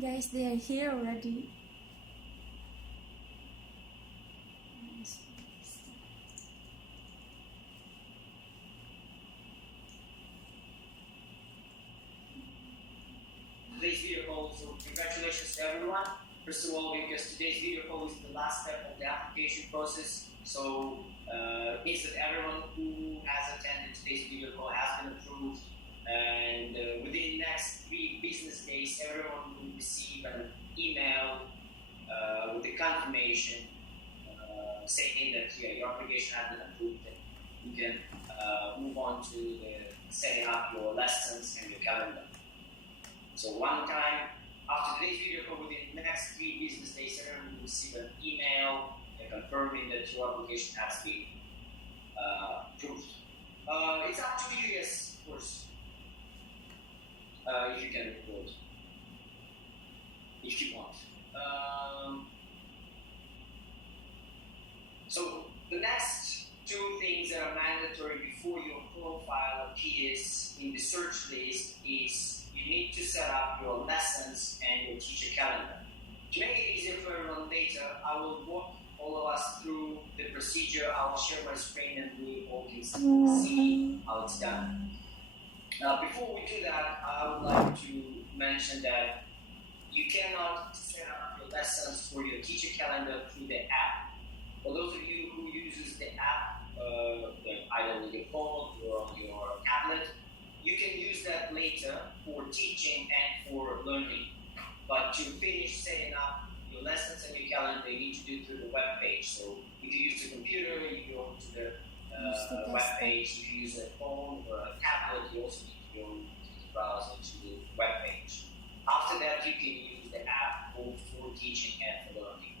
Guys, they are here already. Today's video call, so congratulations to everyone. First of all, because today's video call is the last step of the application process, so it means that everyone who has attended today's video call has been approved, and within the next 3 business days, everyone will receive an email with the confirmation saying that your application has been approved, and you can move on to the setting up your lessons and your calendar. So one time, after today's video call, within the next 3 business days, everyone will receive an email confirming that your application has been approved. It's up to you, yes, of course, if you can record, if you want. So the next 2 things that are mandatory before your profile appears in the search list is you need to set up your lessons and your teacher calendar. To make it easier for everyone later, I will walk all of us through the procedure. I will share my screen and we all can see how it's done. Now, before we do that, I would like to mention that you cannot set up your lessons for your teacher calendar through the app. For those of you who uses the app, either with your phone or on your tablet, you can use that later for teaching and for learning. But to finish setting up your lessons and your calendar, you need to do it through the web page. So if you use a computer, you go to the web page. If you use a phone or a tablet, you also need to go to the browser to the web page. After that, you can use the app both for teaching and for learning.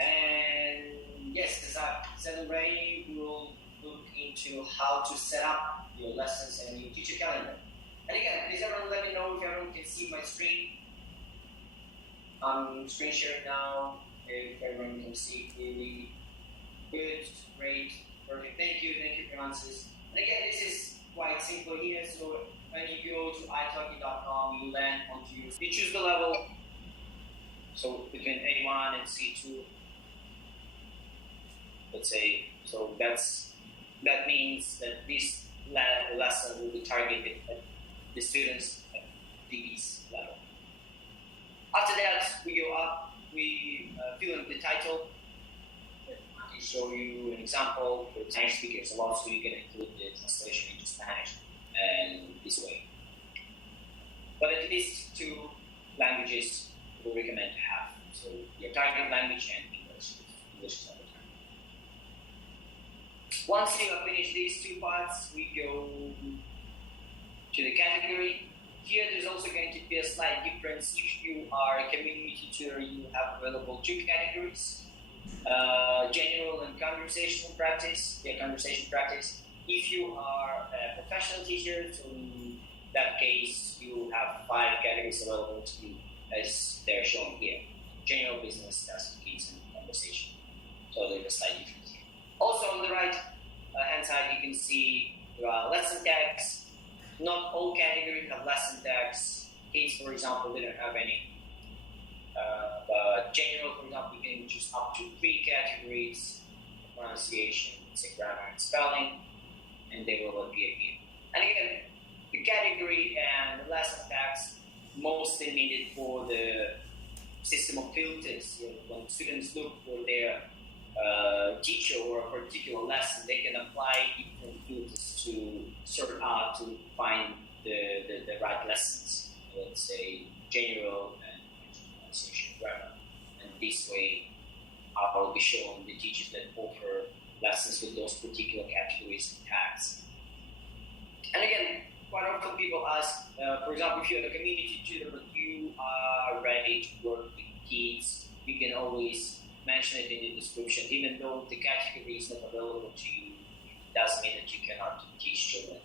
And yes, as I've said already, we will look into how to set up your lessons and your teacher calendar. And again, please everyone let me know if everyone can see my screen. I'm screen sharing now, if everyone can see clearly. Good, great, perfect. Thank you for your answers. And again, this is quite simple here. So when you go to italki.com, you land onto you choose the level. So between A1 and C2, let's say. So that means that this lesson will be targeted at the students at this level. After that, we go up, we fill in the title. I can show you an example for Spanish speakers a lot, so you can include the translation into Spanish and this way. But at least 2 languages we recommend to have. So your target language and English is all the time. Once you have finished these 2 parts, we go to the category. Here there's also going to be a slight difference. If you are a community tutor, you have available 2 categories. General and conversational practice, conversation practice. If you are a professional teacher, so in that case, you have 5 categories available to you as they're shown here. General, business, task, kids, and conversation. So there's a slight difference here. Also on the right hand side, you can see lesson tags. Not all categories have lesson tags. Kids, for example, they don't have any. But general, for example, you can choose up to 3 categories: pronunciation, grammar, and spelling, and they will appear here. And again, the category and the lesson tags mostly needed for the system of filters. When students look for their teacher or a particular lesson, they can apply different filters to sort out to find the right lessons. Let's say general and pronunciation, grammar. And this way, I will be showing the teachers that offer lessons with those particular categories and tags. And again, quite often people ask, for example, if you're a community tutor but you are ready to work with kids, you can always mention it in the description. Even though the category is not available to you, it doesn't mean that you cannot teach children.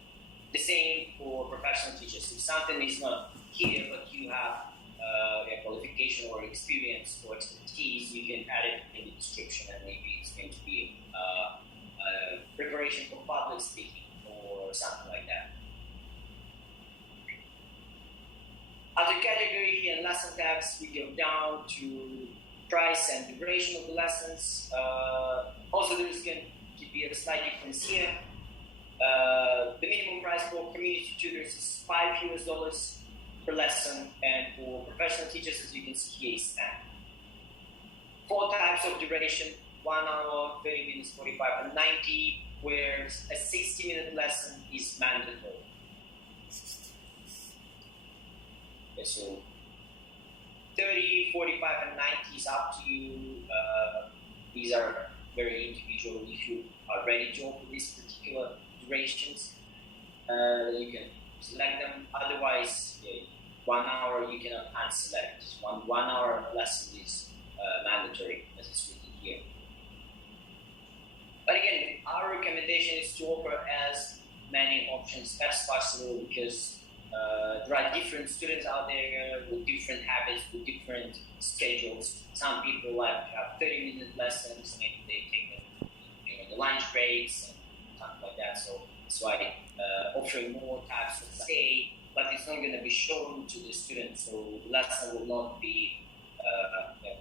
The same for professional teachers. If something is not here but you have a qualification or experience or expertise, you can add it in the description, and maybe it's going to be preparation for public speaking or something like that. Other category lesson tags, we go down to price and duration of the lessons. Also, there's going to be a slight difference here. The minimum price for community tutors is $5 per lesson, and for professional teachers, as you can see here, is 10. 4 types of duration: 1 hour, 30 minutes, 45, and 90, where a 60-minute lesson is mandatory. Okay, so 30, 45, and 90 is up to you. These are very individual. If you are ready to offer these particular durations, you can select them. Otherwise, 1 hour you cannot unselect. One hour lesson is mandatory, as it's written here. But again, our recommendation is to offer as many options as possible, because there are different students out there with different habits, with different schedules. Some people like to have 30-minute lessons, and they take them the lunch breaks and something like that. So that's why offering more types of stay, but it's not going to be shown to the students, so the lesson will not be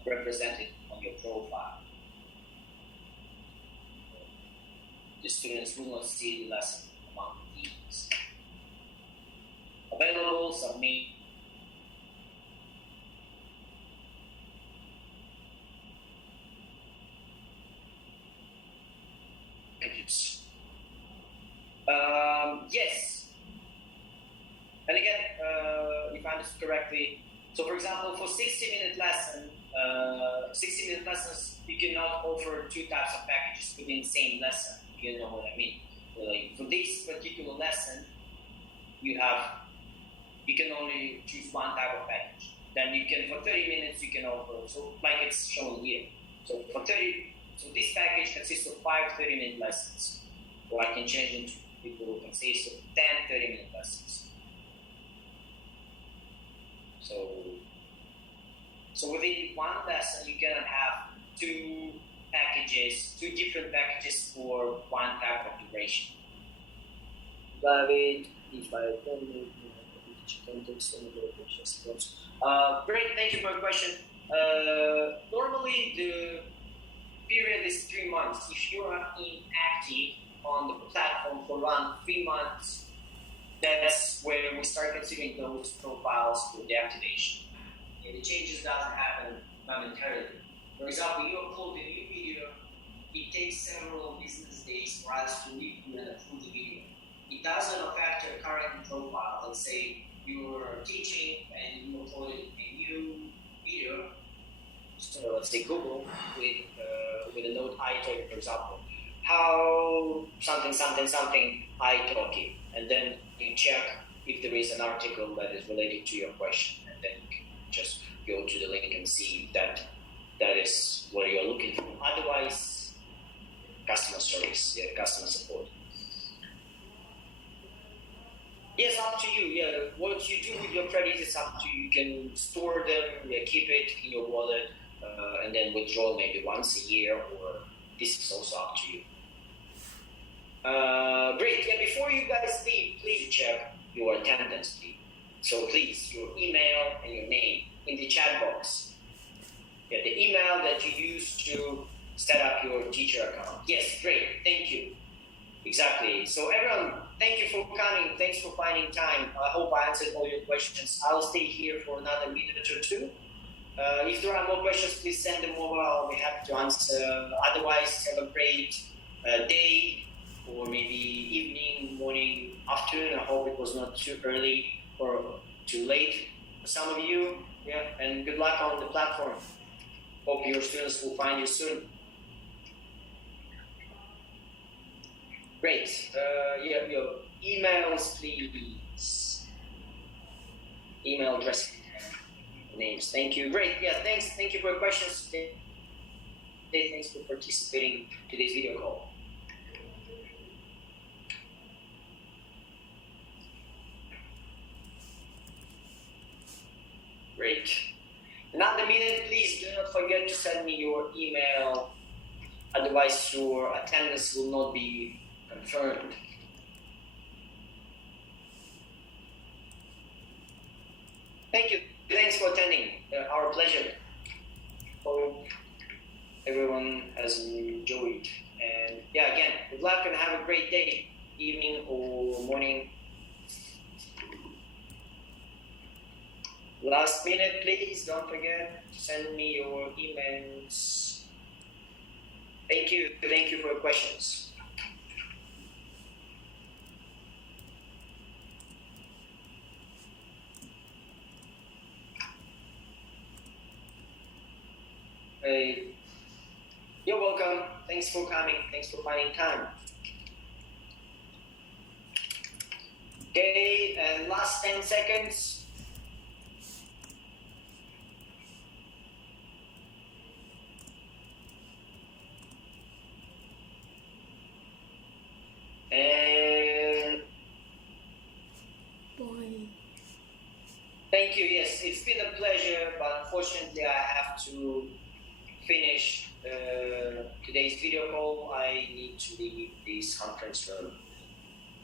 represented on your profile. The students will not see the lesson among these. Available, submit. Yes. And again, if I understood correctly, so for example, for 60-minute lesson, 60-minute lessons, you cannot offer 2 types of packages within the same lesson. You know what I mean? Like for this particular lesson, you can only choose 1 type of package. Then you can, for 30 minutes, you can offer, so like it's shown here. So so this package consists of 5 30-minute lessons. Or I can change it to people who consist of 10 30-minute lessons. So within 1 lesson, you cannot have 2 different packages for 1 type of duration. David, if I can great, thank you for your question. Normally, the period is 3 months. If you are inactive on the platform for around 3 months, that's where we start considering those profiles for deactivation. And the changes doesn't happen momentarily. For example, you upload a new video, it takes several business days for us to review and approve the video. It doesn't affect your current profile. Let's say you're teaching and you uploaded a new video, so let's say Google with a note Italki, for example, how something Italki, and then you check if there is an article that is related to your question, and then you can just go to the link and see if that is what you're looking for. Otherwise, customer service, customer support. Yes, up to you. What you do with your credits is up to you. You can store them, keep it in your wallet, and then withdraw maybe once a year, or this is also up to you. Great. Before you guys leave, please check your attendance, please. So please, your email and your name in the chat box. The email that you use to set up your teacher account. Yes, great. Thank you. Exactly. So everyone, thank you for coming. Thanks for finding time. I hope I answered all your questions. I'll stay here for another minute or 2. If there are more questions, please send them over. I'll be happy to answer. Otherwise, have a great day, or maybe evening, morning, afternoon. I hope it was not too early or too late for some of you. And good luck on the platform. Hope your students will find you soon. Great. Your emails, please. Email address, names. Thank you. Great. Thanks. Thank you for your questions today. Thanks for participating in today's video call. Great. Another minute, please do not forget to send me your email. Otherwise, your attendance will not be confirmed. Thank you. thanks for attending. Our pleasure. Hope everyone has enjoyed. And yeah, again, good luck and have a great day, evening or morning. Last minute, please don't forget to send me your emails. Thank you for your questions. You're welcome. Thanks for coming. Thanks for finding time. Okay, and last 10 seconds. And Boy. thank you. Yes, it's been a pleasure, but unfortunately I have to finish today's video call. I need to leave this conference room.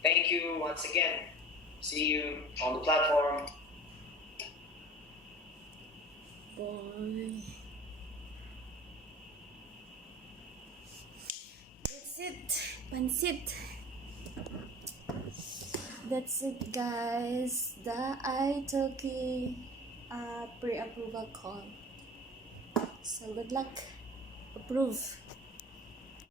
Thank you once again. See you on the platform. Boy. That's it. Pansit. That's it, guys. The Italki pre-approval call. So good luck. Approve.